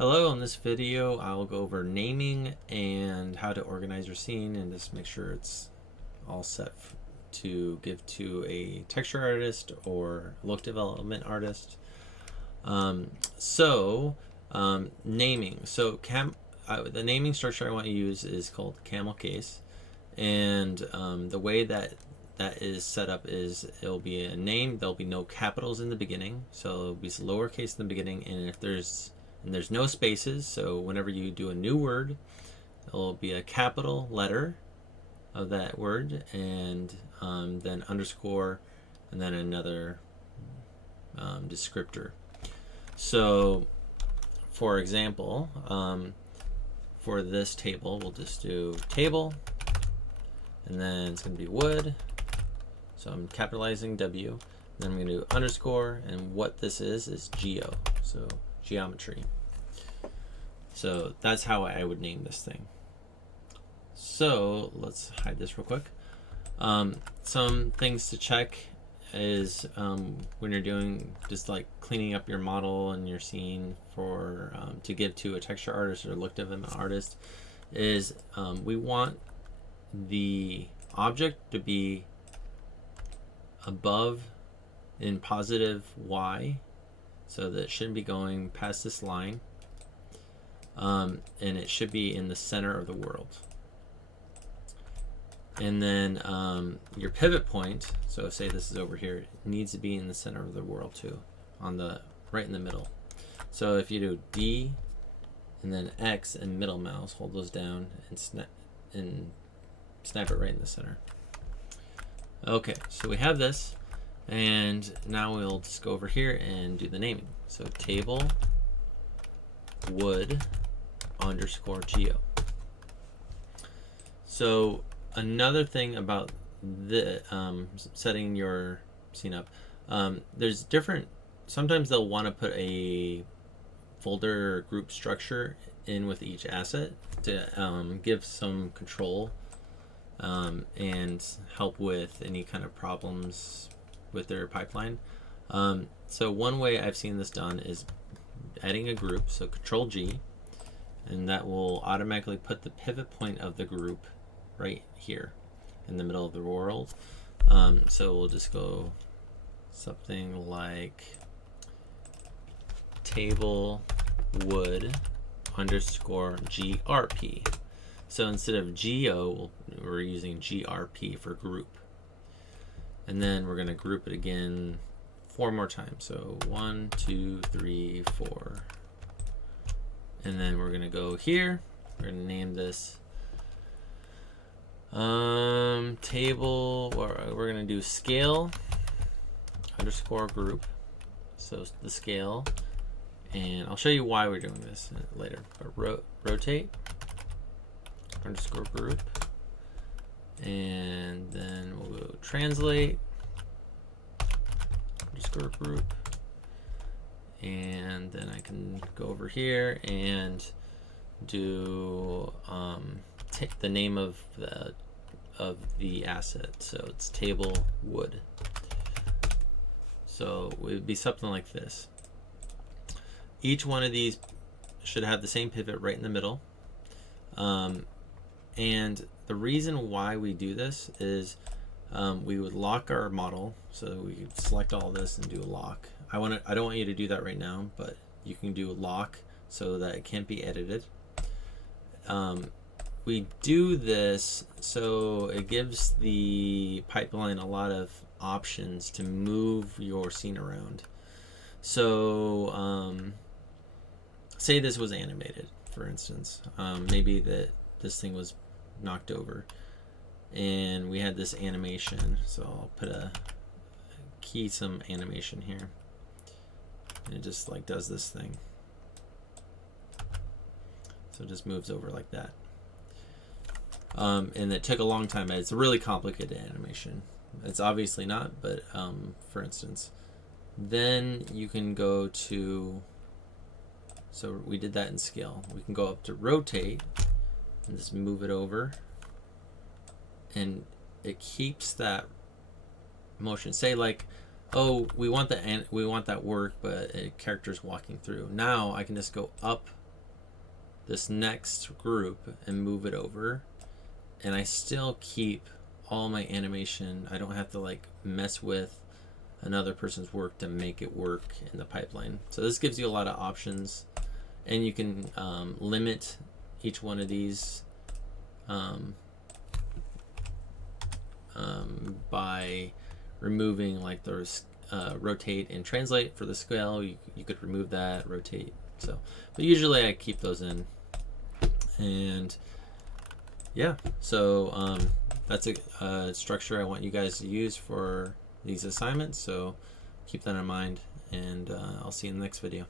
Hello, in this video I'll go over naming and how to organize your scene and just make sure it's all set to give to a texture artist or look development artist. Naming. So the naming structure I want to use is called Camel Case, and the way that is set up is it'll be a name. There'll be no capitals in the beginning, so it'll be lowercase in the beginning, and if there's no spaces, so whenever you do a new word, it'll be a capital letter of that word, and then underscore, and then another descriptor. So, for example, for this table, we'll just do table, and then it's going to be wood. So I'm capitalizing W. Then I'm going to do underscore, and what this is geo. So geometry. So that's how I would name this thing. So let's hide this real quick. Some things to check is when you're doing just like cleaning up your model and your scene for to give to a texture artist or look development artist is we want the object to be above in positive Y, so that it shouldn't be going past this line, and it should be in the center of the world. And then your pivot point, so say this is over here, it needs to be in the center of the world too, on the right in the middle. So if you do D and then X and middle mouse, hold those down and snap it right in the center. Okay, so we have this, and now we'll just go over here and do the naming. So table wood underscore geo. So another thing about the setting your scene up, there's different, sometimes they'll want to put a folder or group structure in with each asset to give some control and help with any kind of problems with their pipeline. So one way I've seen this done is adding a group, so Control G, and that will automatically put the pivot point of the group right here in the middle of the world. So we'll just go something like table wood underscore GRP. So instead of geo, we're using GRP for group. And then we're going to group it again 4 more times. So 1, 2, 3, 4. And then we're going to go here. We're going to name this table, or we're going to do scale underscore group. So the scale. And I'll show you why we're doing this later. But rotate underscore group, and then we'll go translate underscore group, and then I can go over here and do the name of the asset. So it's table wood. So it would be something like this. Each one of these should have the same pivot right in the middle. And the reason why we do this is we would lock our model, so we could select all this and do a lock. I don't want you to do that right now, but you can do a lock so that it can't be edited. We do this so it gives the pipeline a lot of options to move your scene around. So say this was animated, for instance. Maybe that this thing was knocked over and we had this animation, so I'll put some animation here, and it just like does this thing, so it just moves over like that, and it took a long time. It's a really complicated animation. It's obviously not, but for instance, then you can go to, so we did that in scale, we can go up to rotate and just move it over, and it keeps that motion. Say like, oh, we want that work, but a character's walking through. Now I can just go up this next group and move it over, and I still keep all my animation. I don't have to like mess with another person's work to make it work in the pipeline. So this gives you a lot of options, and you can limit each one of these by removing like there's rotate and translate for the scale. You could remove that, rotate. So, but usually I keep those in. And yeah, so that's a structure I want you guys to use for these assignments. So keep that in mind, and I'll see you in the next video.